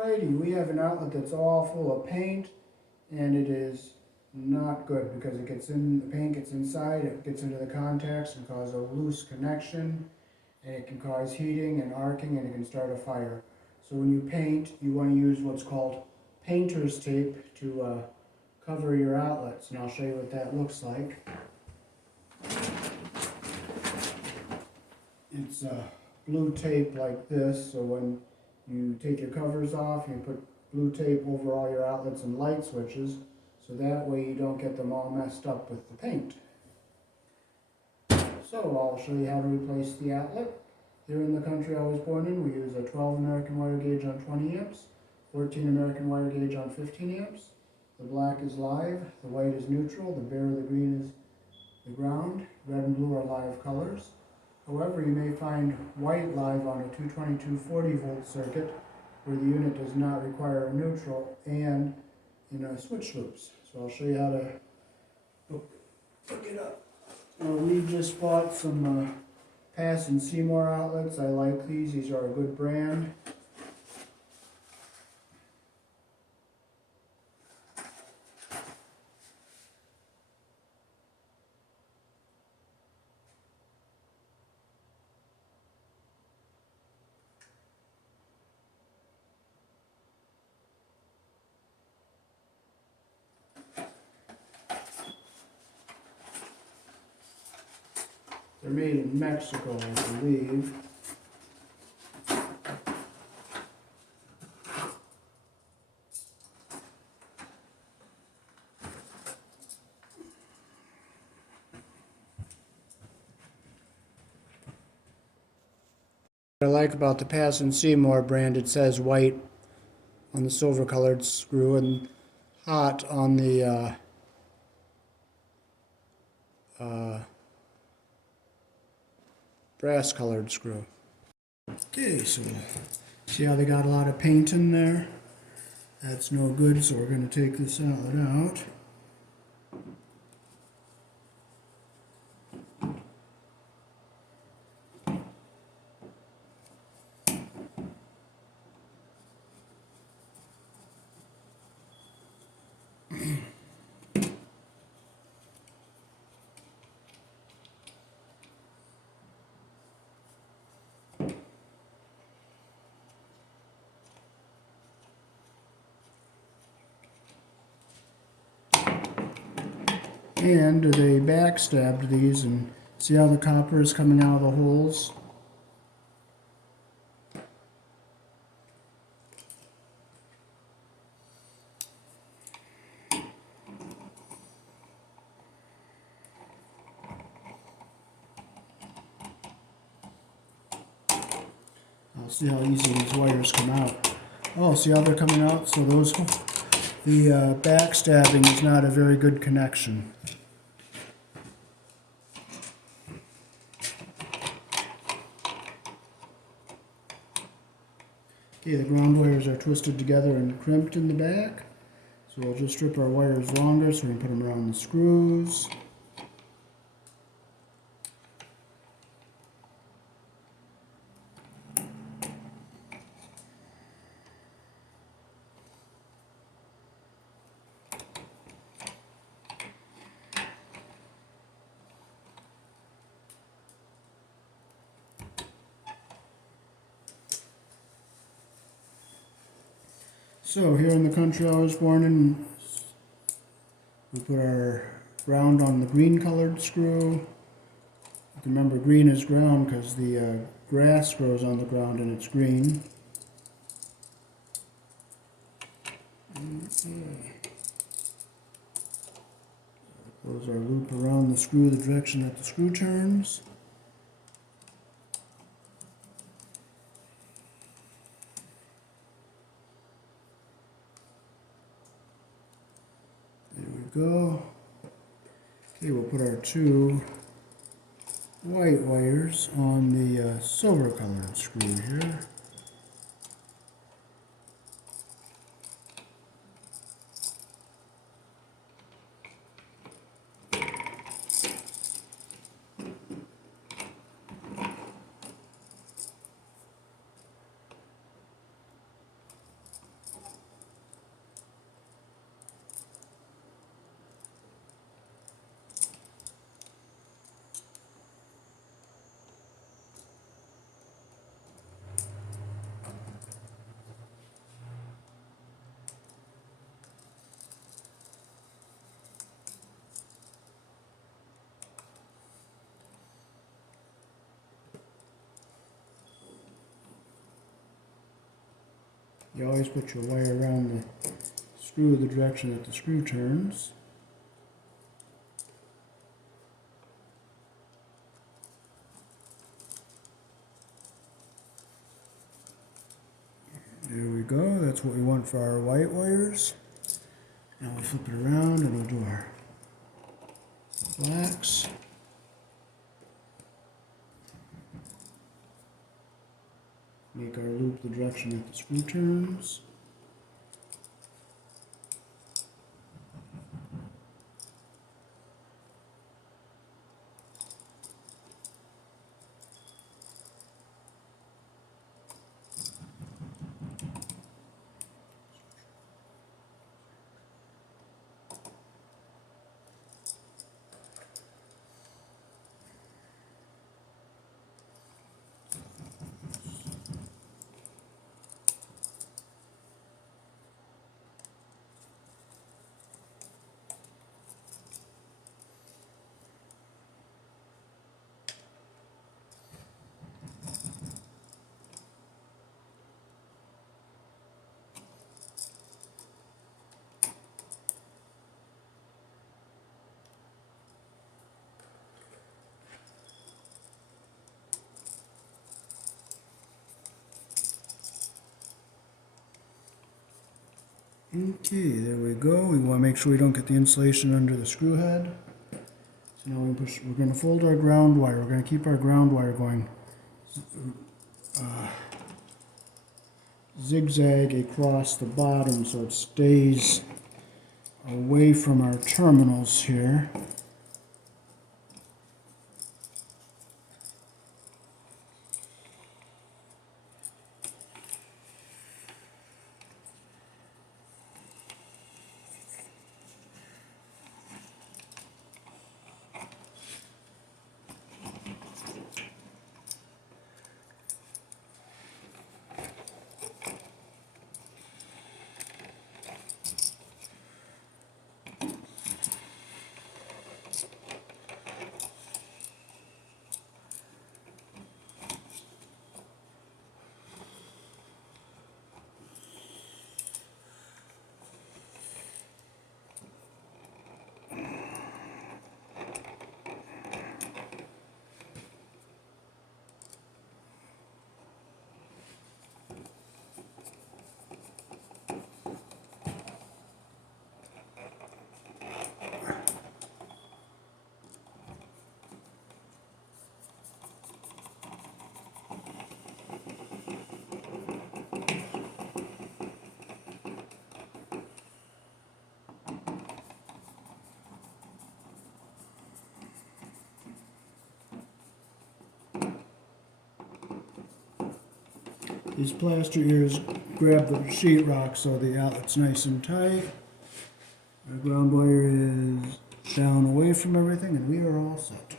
Alrighty, we have an outlet that's all full of paint, and it is not good because it gets in, the paint gets inside, it gets into the contacts and cause a loose connection, and it can cause heating and arcing, and it can start a fire. So when you paint, you want to use what's called painter's tape to cover your outlets, and I'll show you what that looks like. It's blue tape like this, so when you take your covers off, you put blue tape over all your outlets and light switches, so that way you don't get them all messed up with the paint. So I'll show you how to replace the outlet. Here in the country I was born in, we use a 12 American wire gauge on 20 amps, 14 American wire gauge on 15 amps. The black is live, the white is neutral, the bare or the green is the ground, red and blue are live colors. However, you may find white live on a 222/40 volt circuit where the unit does not require a neutral and in switch loops. So I'll show you how to hook it up. We just bought some Pass and Seymour outlets. I like these. These are a good brand. They're made in Mexico, I believe. What I like about the Pass and Seymour brand, it says white on the silver colored screw and hot on the brass colored screw. Okay, so see how they got a lot of paint in there? That's no good, so we're going to take this outlet out. And they backstabbed these, and see how the copper is coming out of the holes? I'll see how easy these wires come out. Oh, see how they're coming out? So those, the backstabbing is not a very good connection. Okay, the ground wires are twisted together and crimped in the back. So we'll just strip our wires longer so we can put them around the screws. So here in the country I was born in, we put our ground on the green colored screw. Remember, green is ground because the grass grows on the ground and it's green. Close our loop around the screw the direction that the screw turns. There we go. Okay, we'll put our two white wires on the silver colored screw here. You always put your wire around the screw the direction that the screw turns. There we go, that's what we want for our white wires. Now we flip it around and we'll do our blacks. Make our loop the direction that the screw turns. Okay, there we go. We want to make sure we don't get the insulation under the screw head. So now we're going to fold our ground wire. We're going to keep our ground wire going zigzag across the bottom so it stays away from our terminals here. These plaster ears grab the sheetrock so the outlet's nice and tight. Our ground wire is down away from everything and we are all set.